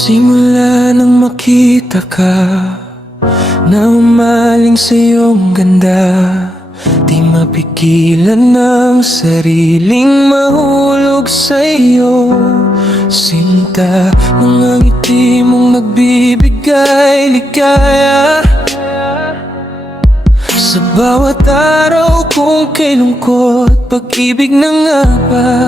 Simula nang makita ka na umaling sa iyong ganda, di mapigilan ng sariling mahulog sa iyo. Sinta, mga ngiti mong nagbibigay ligaya sa bawat araw kong kay lungkot. Pag-ibig na nga ba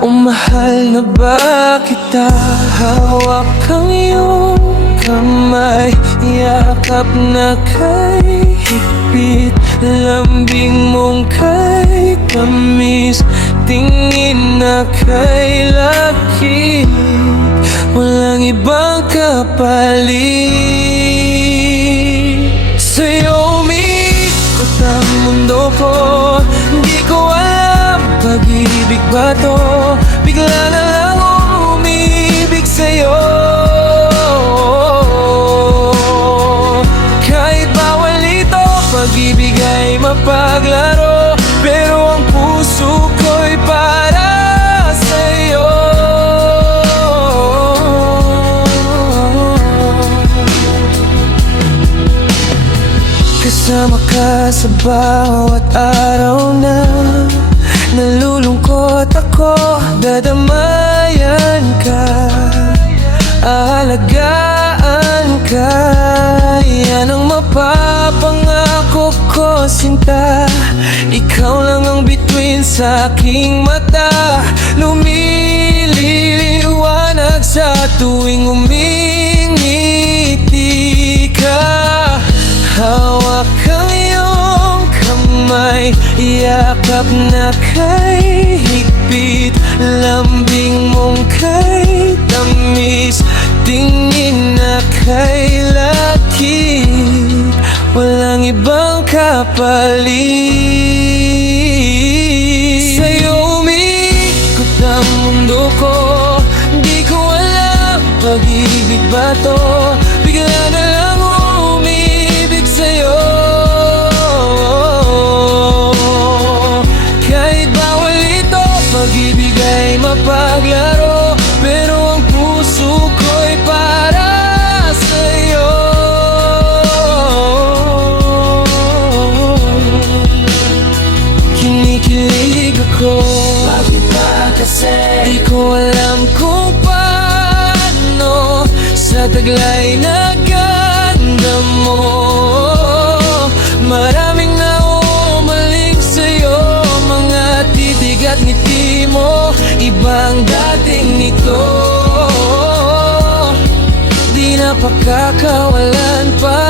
o mahal na ba kita? Hawak ang iyong kamay, yakap na kay higpit, lambing mong kay tamis, tingin na kay lakit, walang ibang kapalit. Sa'yo umikot ang mundo ko, di ko alam pag-ibig ba to, bigla na lang umibig sa'yo. Kahit bawal ito, pag-ibig ay mapaglaro, pero ang puso ko'y para sa'yo. Kasama ka sa bawat araw na nalulungkot ako, dadamayan ka, aalagaan ka. Yan ang mapapangako ko, sinta. Ikaw lang ang bituin sa aking mata, lumiliwanag sa tuwing umingiti ka. Hawak ang iyong kamay, yakap na kay higpit, lambing mong kay tamis, tingin na kay lakit, walang ibang kapalit. Sa'yo umikot ang mundo ko, di ko alam pag-ibig ba to, bigla na lang umibig sa'yo. Kahit bawal ito, pag-ibig ay mapaglaro, pero ang puso ko'y para sa'yo. Kinikilig ako, bakit ba kasi? Di ko alam kung paano sa taglay na ganda mo. Maraming na umaling sa'yo, mga titig at ngiti mo, ibang dating nito. Di na pakakawalan pa,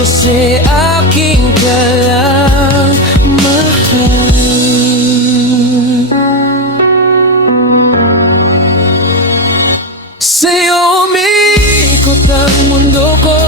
kasi aking ka lang, mahal. Sa'yo umikot ang mundo ko,